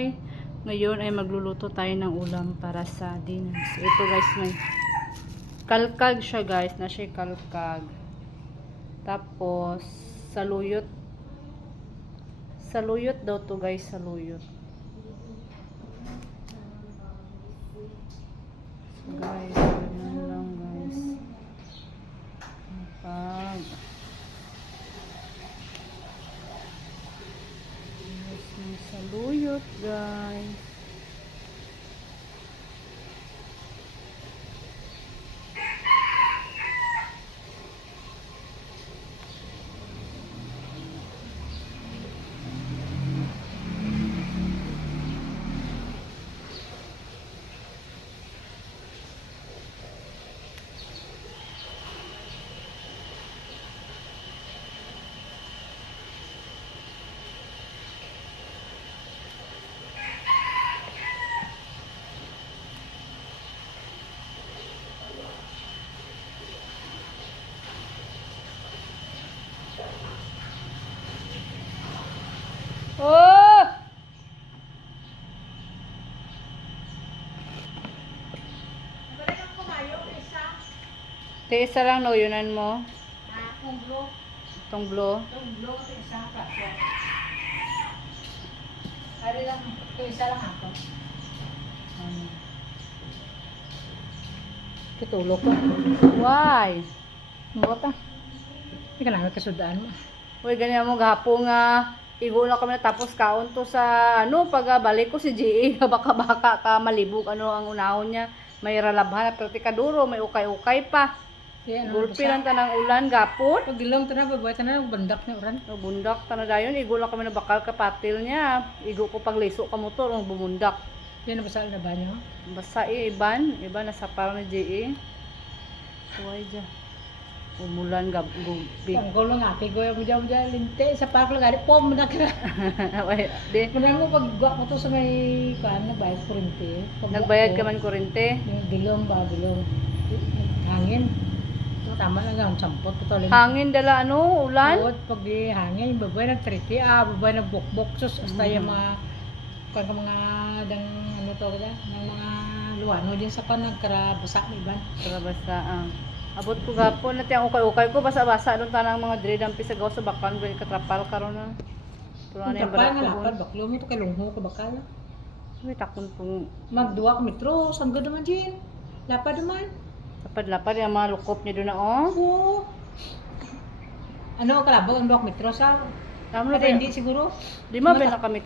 Hi! Ngayon ay magluluto tayo ng ulam para sa dinner. So, ito guys, may kalkag siya guys. Na siya kalkag. Tapos, saluyot. Saluyot daw to guys, saluyot. So guys, ganyan lang guys. Kalkag. May saluyot guys. Oh! Isa lang no, yunan mo. Itong blue. Ari lang, isa lang ako. Tutulog ko. Why? Bota. Hindi ka namin kasudaan mo. Uy, ganyan mo gapo nga. Igo na kami na tapos kaon to sa ano, pag balik ko si GA, baka ka malibog ano ang unahon niya. May ralabhan na pratikaduro, may ukay-ukay pa. Gulpi lang tanang ulan, gapon. Pag dilong ito na, babae ito na, bandak niya uran. No, bundak ta na dayon, igo lang kami na bakal kapatil niya. Igo ko pagliso ka motor, ang bumundak. Yan na basal na ba niyo? Basta iban nasa parang ni GA. Suway dyan. Umulan gulpi. Ang gulo nga, pigoy mo dyan linte. Sa park lang, ari, pom, na ka. Di, Muna mo, pag-gwa mo to sa may, nagbayad kurente. nagbayad ka man kurente. Yung dilong ba, dilong. Hangin. Tama na nga, sampot ito. Hangin dala ano, ulan. Uod, pag di hangin, babae nag-triti, babae nag-bukbok, sus, hasta yung mga, pag mga, dang, ano to, ng mga luwano din sa pan, nagkarabasa, iban. Para basta, abot ko gapon, natin ang ukay-ukay ko, basa-basa doon tanang mga dre dampi sa gaw sa bakan, gawin katrapal karon na. Pero ano yung Trapal nga barat lapad, baklo mo ito, kay lungho ka bakala. Uy, takon pong Magduwa ka metro, sanggad naman din. Lapad naman. lapad-lapad yung mga lukop niya doon na, oh. Oo. Ano, kalabog ang duwak metro sa? Tama na Kada ba? hindi siguro. Di mo ba na kami